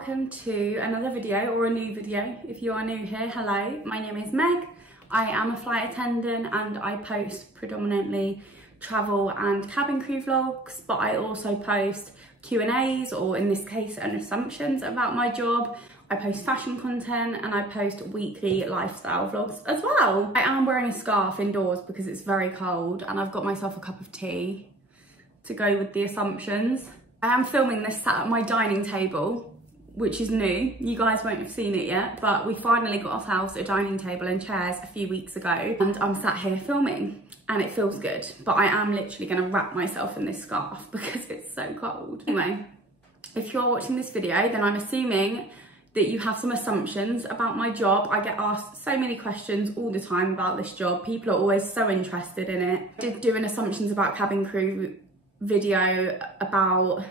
welcome to another video, or a new video if you are new here. Hello, my name is Meg. I am a flight attendant and I post predominantly travel and cabin crew vlogs, but I also post Q&As, or in this case an assumptions about my job. I post fashion content and I post weekly lifestyle vlogs as well. I am wearing a scarf indoors because it's very cold, and I've got myself a cup of tea to go with the assumptions. I am filming this sat at my dining table, which is new. You guys won't have seen it yet, but we finally got ourselves a dining table and chairs a few weeks ago, and I'm sat here filming and it feels good. But I am literally gonna wrap myself in this scarf because it's so cold. Anyway, if you're watching this video, then I'm assuming that you have some assumptions about my job. I get asked so many questions all the time about this job. People are always so interested in it. I did do an assumptions about cabin crew video about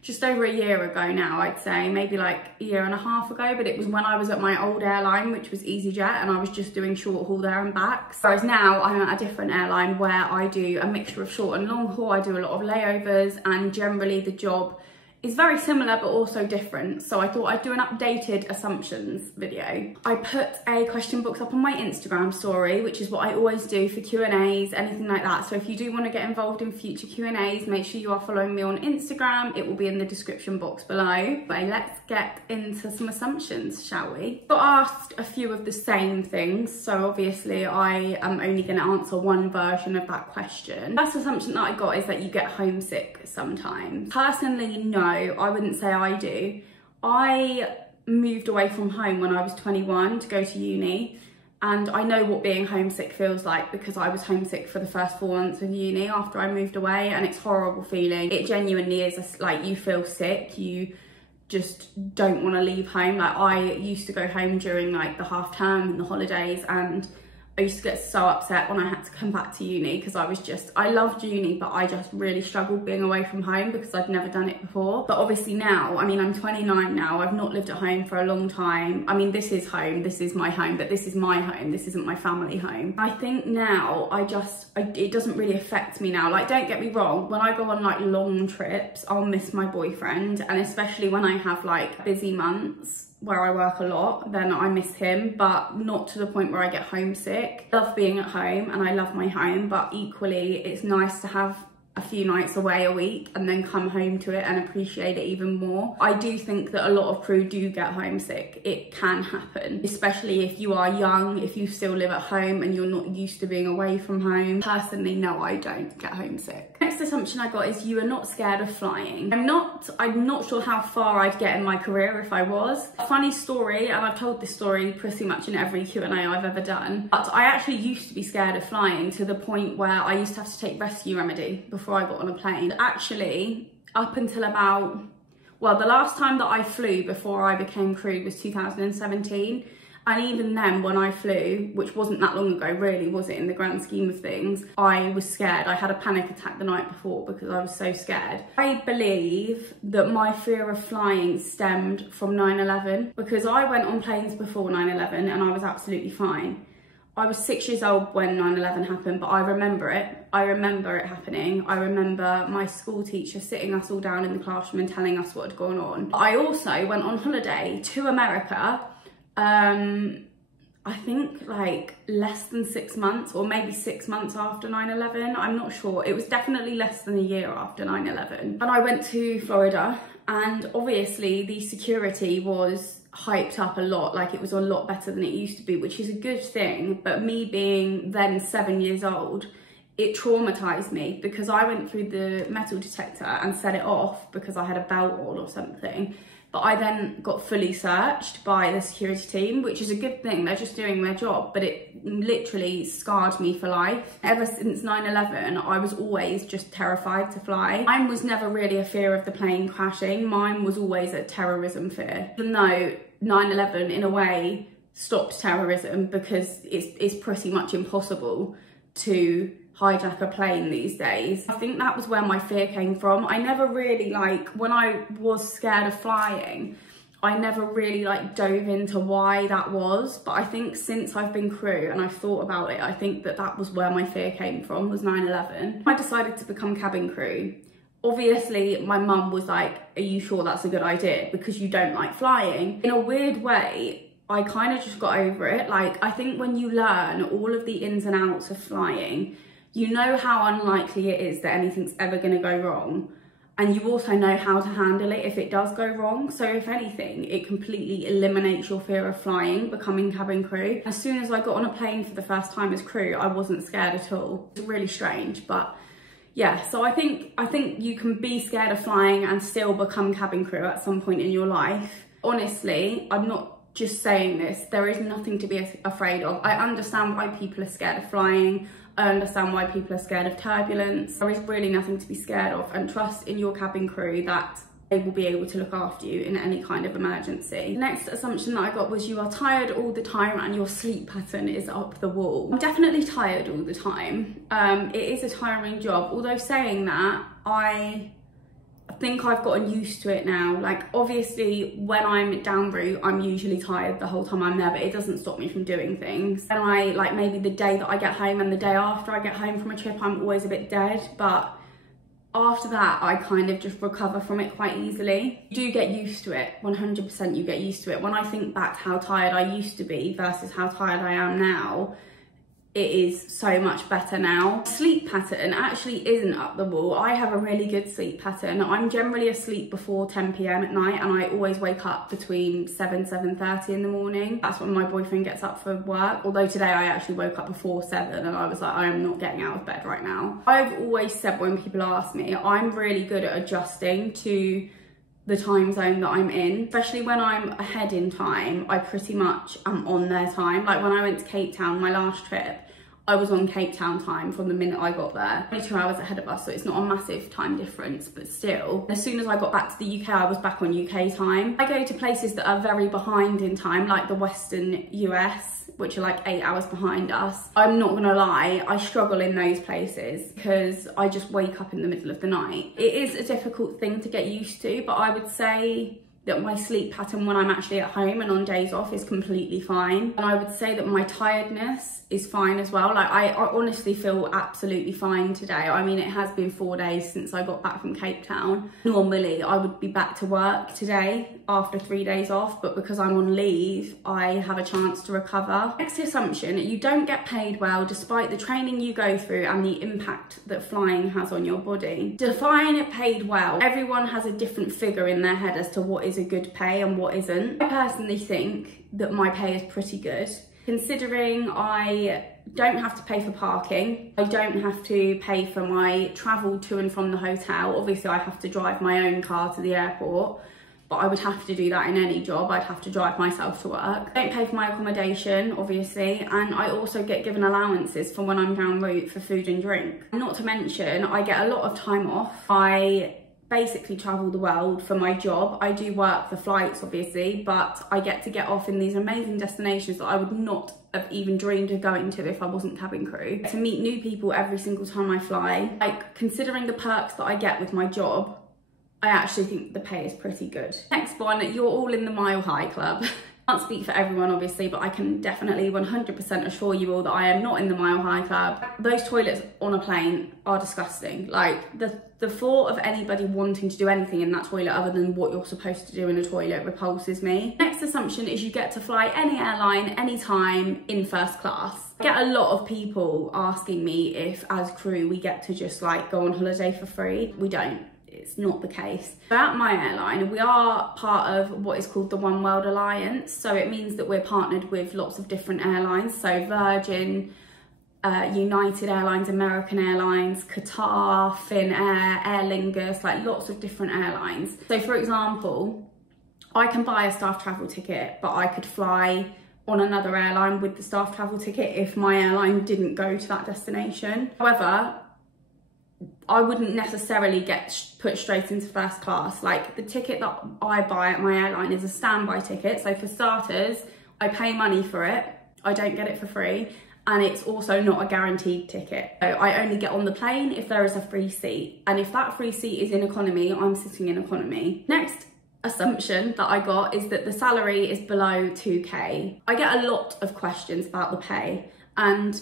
just over a year ago now, I'd say, maybe like a year and a half ago, but it was when I was at my old airline, which was EasyJet, and I was just doing short haul there and back. Whereas now I'm at a different airline where I do a mixture of short and long haul. I do a lot of layovers, and generally the job is very similar but also different. So I thought I'd do an updated assumptions video. I put a question box up on my Instagram story, which is what I always do for Q&As, anything like that. So if you do want to get involved in future Q&As, make sure you are following me on Instagram. It will be in the description box below. But let's get into some assumptions, shall we? Got asked a few of the same things, so obviously I am only going to answer one version of that question. First assumption that I got is that you get homesick sometimes. Personally, no. I wouldn't say I do. I moved away from home when I was 21 to go to uni, and I know what being homesick feels like because I was homesick for the first 4 months of uni after I moved away, and it's a horrible feeling. It genuinely is like you feel sick, you just don't want to leave home. Like I used to go home during like the half term and the holidays, and I used to get so upset when I had to come back to uni because I loved uni, but I just really struggled being away from home because I'd never done it before. But obviously now, I mean, I'm 29 now, I've not lived at home for a long time. I mean, this is home, this is my home, but this is my home, this isn't my family home. I think now it doesn't really affect me now. Like, don't get me wrong, when I go on like long trips, I'll miss my boyfriend, and especially when I have like busy months where I work a lot, then I miss him, but not to the point where I get homesick. I love being at home and I love my home, but equally it's nice to have a few nights away a week and then come home to it and appreciate it even more. I do think that a lot of crew do get homesick. It can happen, especially if you are young, if you still live at home and you're not used to being away from home. Personally, no, I don't get homesick. Next assumption I got is you are not scared of flying. I'm not sure how far I'd get in my career if I was. A funny story, and I've told this story pretty much in every Q&A I've ever done, but I actually used to be scared of flying to the point where I used to have to take rescue remedy before I got on a plane. Actually, up until about, well, the last time that I flew before I became crew was 2017. And even then, when I flew, which wasn't that long ago really, was it, in the grand scheme of things, I was scared. I had a panic attack the night before because I was so scared. I believe that my fear of flying stemmed from 9/11, because I went on planes before 9/11 and I was absolutely fine. I was 6 years old when 9/11 happened, but I remember it. I remember it happening. I remember my school teacher sitting us all down in the classroom and telling us what had gone on. I also went on holiday to America, I think like less than 6 months, or maybe 6 months after 9/11. I'm not sure. It was definitely less than a year after 9/11. And I went to Florida, and obviously the security was hyped up a lot. Like, it was a lot better than it used to be, which is a good thing. But me being then 7 years old, it traumatized me because I went through the metal detector and set it off because I had a belt on or something. But I then got fully searched by the security team, which is a good thing. They're just doing their job, but it literally scarred me for life. Ever since 9/11, I was always just terrified to fly. Mine was never really a fear of the plane crashing. Mine was always a terrorism fear. Even though 9/11, in a way, stopped terrorism, because it's pretty much impossible to hijack a plane these days. I think that was where my fear came from. I never really, like, when I was scared of flying, I never really like dove into why that was, but I think since I've been crew and I've thought about it, I think that was where my fear came from, was 9/11. I decided to become cabin crew. Obviously, my mum was like, are you sure that's a good idea? Because you don't like flying. In a weird way, I kind of just got over it. Like, I think when you learn all of the ins and outs of flying, you know how unlikely it is that anything's ever going to go wrong. And you also know how to handle it if it does go wrong. So if anything, it completely eliminates your fear of flying, becoming cabin crew. As soon as I got on a plane for the first time as crew, I wasn't scared at all. It's really strange, but yeah, so I think you can be scared of flying and still become cabin crew at some point in your life. Honestly, I'm not just saying this. There is nothing to be afraid of. I understand why people are scared of flying. I understand why people are scared of turbulence. There is really nothing to be scared of, and trust in your cabin crew that they will be able to look after you in any kind of emergency. The next assumption that I got was you are tired all the time and your sleep pattern is up the wall. I'm definitely tired all the time. It is a tiring job, although saying that, I think I've gotten used to it now. Like, obviously when I'm down route, I'm usually tired the whole time I'm there, but it doesn't stop me from doing things. And I, like, maybe the day that I get home and the day after I get home from a trip, I'm always a bit dead, but after that, I kind of just recover from it quite easily. You do get used to it, 100% you get used to it. When I think back to how tired I used to be versus how tired I am now, it is so much better now. Sleep pattern actually isn't up the wall. I have a really good sleep pattern. I'm generally asleep before 10 PM at night, and I always wake up between 7:30 in the morning. That's when my boyfriend gets up for work. Although today I actually woke up before 7 and I was like, I am not getting out of bed right now. I've always said when people ask me, I'm really good at adjusting to the time zone that I'm in, especially when I'm ahead in time. I pretty much am on their time. Like when I went to Cape Town, my last trip, I was on Cape Town time from the minute I got there. 22 hours ahead of us, so it's not a massive time difference, but still. As soon as I got back to the UK, I was back on UK time. I go to places that are very behind in time, like the Western US, which are like 8 hours behind us. I'm not gonna lie, I struggle in those places because I just wake up in the middle of the night. It is a difficult thing to get used to, but I would say that my sleep pattern when I'm actually at home and on days off is completely fine. And I would say that my tiredness is fine as well. Like I honestly feel absolutely fine today. I mean, it has been 4 days since I got back from Cape Town. Normally I would be back to work today after 3 days off, but because I'm on leave, I have a chance to recover. Next assumption, you don't get paid well despite the training you go through and the impact that flying has on your body. Define paid well. Everyone has a different figure in their head as to what is a good pay and what isn't. I personally think that my pay is pretty good, considering I don't have to pay for parking. I don't have to pay for my travel to and from the hotel. Obviously I have to drive my own car to the airport, but I would have to do that in any job. I'd have to drive myself to work. I don't pay for my accommodation, obviously, and I also get given allowances for when I'm en route for food and drink. Not to mention, I get a lot of time off. I basically travel the world for my job. I do work for flights, obviously, but I get to get off in these amazing destinations that I would not have even dreamed of going to if I wasn't cabin crew. To meet new people every single time I fly. Like, considering the perks that I get with my job, I actually think the pay is pretty good. Next one, you're all in the Mile High Club. Can't speak for everyone, obviously, but I can definitely 100% assure you all that I am not in the Mile High Club. Those toilets on a plane are disgusting. Like, the thought of anybody wanting to do anything in that toilet other than what you're supposed to do in a toilet repulses me. Next assumption is you get to fly any airline, anytime, in first class. I get a lot of people asking me if, as crew, we get to just like go on holiday for free. We don't. It's not the case. At my airline, we are part of what is called the One World Alliance. So it means that we're partnered with lots of different airlines. So Virgin, United Airlines, American Airlines, Qatar, Finnair, Aer Lingus, like lots of different airlines. So for example, I can buy a staff travel ticket, but I could fly on another airline with the staff travel ticket if my airline didn't go to that destination. However, I wouldn't necessarily get put straight into first class. Like, the ticket that I buy at my airline is a standby ticket. So for starters, I pay money for it. I don't get it for free. And it's also not a guaranteed ticket. So I only get on the plane if there is a free seat. And if that free seat is in economy, I'm sitting in economy. Next assumption that I got is that the salary is below 2K. I get a lot of questions about the pay, and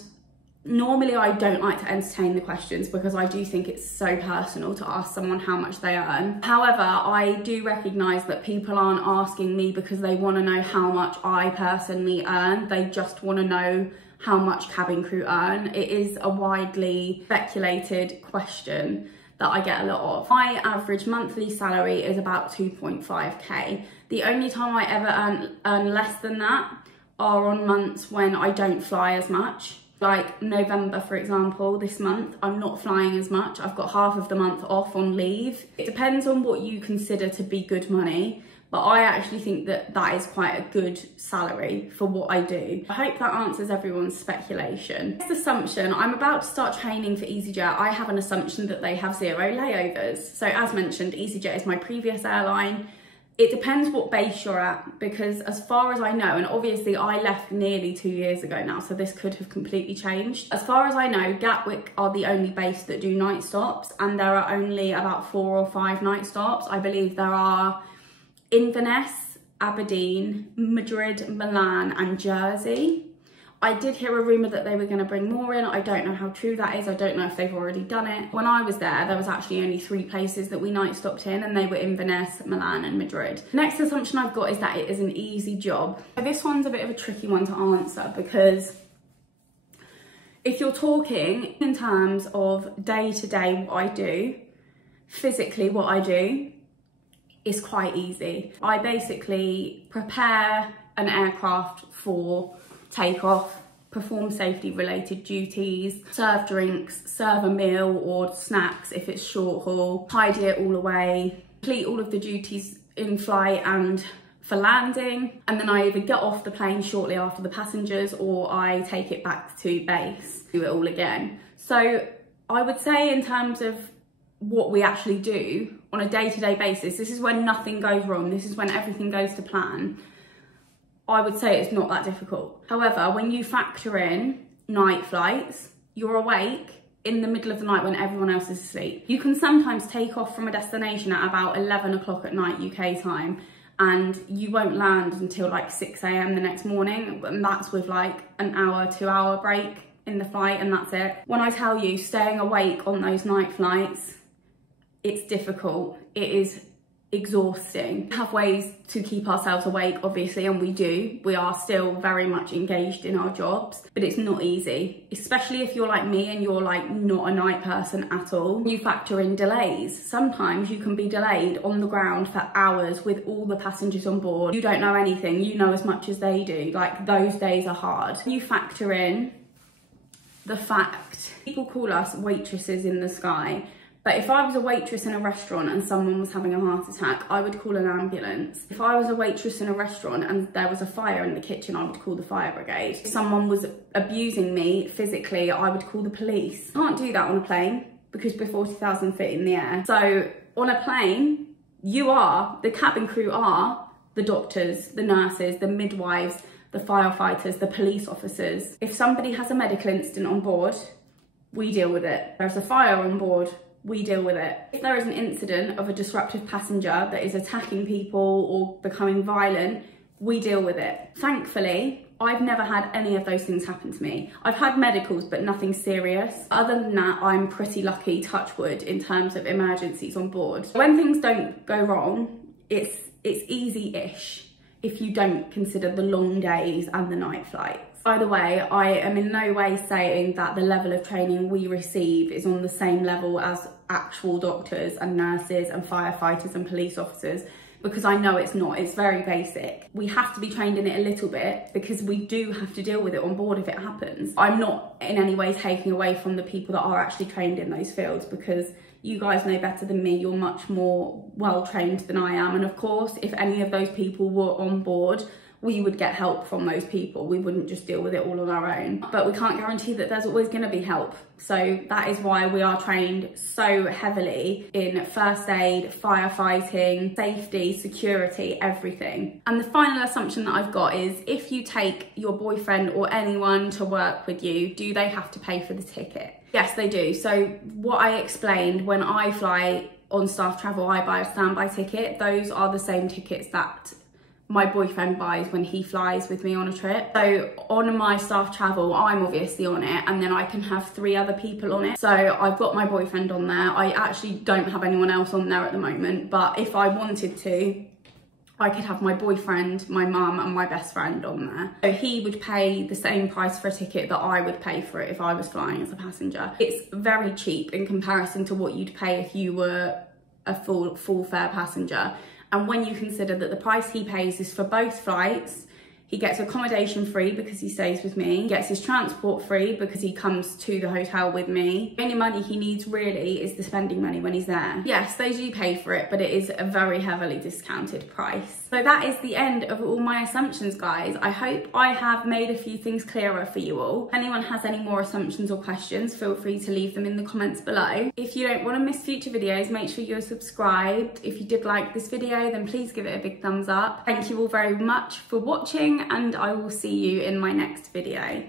Normally I don't like to entertain the questions because I do think it's so personal to ask someone how much they earn. However, I do recognise that people aren't asking me because they want to know how much I personally earn. They just want to know how much cabin crew earn. It is a widely speculated question that I get a lot of. My average monthly salary is about 2.5k. The only time I ever earn less than that are on months when I don't fly as much. Like November, for example, this month, I'm not flying as much. I've got half of the month off on leave. It depends on what you consider to be good money, but I actually think that that is quite a good salary for what I do. I hope that answers everyone's speculation. Next assumption, I'm about to start training for EasyJet. I have an assumption that they have 0 layovers. So as mentioned, EasyJet is my previous airline. It depends what base you're at, because as far as I know, and obviously I left nearly 2 years ago now, so this could have completely changed. As far as I know, Gatwick are the only base that do night stops, and there are only about 4 or 5 night stops. I believe there are Inverness, Aberdeen, Madrid, Milan and Jersey. I did hear a rumour that they were going to bring more in. I don't know how true that is. I don't know if they've already done it. When I was there was actually only 3 places that we night stopped in, and they were Inverness, Milan and Madrid. Next assumption I've got is that it is an easy job. So this one's a bit of a tricky one to answer, because if you're talking in terms of day-to-day what I do, physically what I do, is quite easy. I basically prepare an aircraft for takeoff, perform safety related duties, serve drinks, serve a meal or snacks if it's short haul, tidy it all away, complete all of the duties in flight and for landing, and then I either get off the plane shortly after the passengers or I take it back to base, do it all again. So I would say in terms of what we actually do on a day-to-day basis, this is when nothing goes wrong, this is when everything goes to plan. I would say it's not that difficult. However, when you factor in night flights, you're awake in the middle of the night when everyone else is asleep. You can sometimes take off from a destination at about 11 o'clock at night UK time, and you won't land until like 6 AM the next morning, and that's with like an hour, 2 hour break in the flight, and that's it. When I tell you staying awake on those night flights, it's difficult. It is exhausting. We have ways to keep ourselves awake, obviously, and we do. We are still very much engaged in our jobs, but it's not easy, especially if you're like me and you're like not a night person at all. You factor in delays. Sometimes you can be delayed on the ground for hours with all the passengers on board. You don't know anything, you know as much as they do. Like, those days are hard. You factor in the fact people call us waitresses in the sky. But if I was a waitress in a restaurant and someone was having a heart attack, I would call an ambulance. If I was a waitress in a restaurant and there was a fire in the kitchen, I would call the fire brigade. If someone was abusing me physically, I would call the police. I can't do that on a plane because we're 40,000 feet in the air. So on a plane, the cabin crew are the doctors, the nurses, the midwives, the firefighters, the police officers. If somebody has a medical incident on board, we deal with it. There's a fire on board, we deal with it. If there is an incident of a disruptive passenger that is attacking people or becoming violent, we deal with it. Thankfully, I've never had any of those things happen to me. I've had medicals, but nothing serious. Other than that, I'm pretty lucky, touch wood, in terms of emergencies on board. When things don't go wrong, it's easy-ish if you don't consider the long days and the night flights. By the way, I am in no way saying that the level of training we receive is on the same level as actual doctors and nurses and firefighters and police officers, because I know it's not. It's very basic. We have to be trained in it a little bit because we do have to deal with it on board if it happens. I'm not in any way taking away from the people that are actually trained in those fields, because you guys know better than me. You're much more well trained than I am. And of course, if any of those people were on board, we would get help from those people. We wouldn't just deal with it all on our own. But we can't guarantee that there's always gonna be help. So that is why we are trained so heavily in first aid, firefighting, safety, security, everything. And the final assumption that I've got is, if you take your boyfriend or anyone to work with you, do they have to pay for the ticket? Yes, they do. So what I explained, when I fly on staff travel, I buy a standby ticket. Those are the same tickets that my boyfriend buys when he flies with me on a trip. So on my staff travel, I'm obviously on it, and then I can have 3 other people on it. So I've got my boyfriend on there. I actually don't have anyone else on there at the moment, but if I wanted to, I could have my boyfriend, my mum and my best friend on there. So he would pay the same price for a ticket that I would pay for it if I was flying as a passenger. It's very cheap in comparison to what you'd pay if you were a full fare passenger. And when you consider that the price he pays is for both flights, he gets accommodation free because he stays with me, he gets his transport free because he comes to the hotel with me. The only money he needs really is the spending money when he's there. Yes, they do pay for it, but it is a very heavily discounted price. So that is the end of all my assumptions, guys. I hope I have made a few things clearer for you all. If anyone has any more assumptions or questions, feel free to leave them in the comments below. If you don't want to miss future videos, make sure you're subscribed. If you did like this video, then please give it a big thumbs up. Thank you all very much for watching, and I will see you in my next video.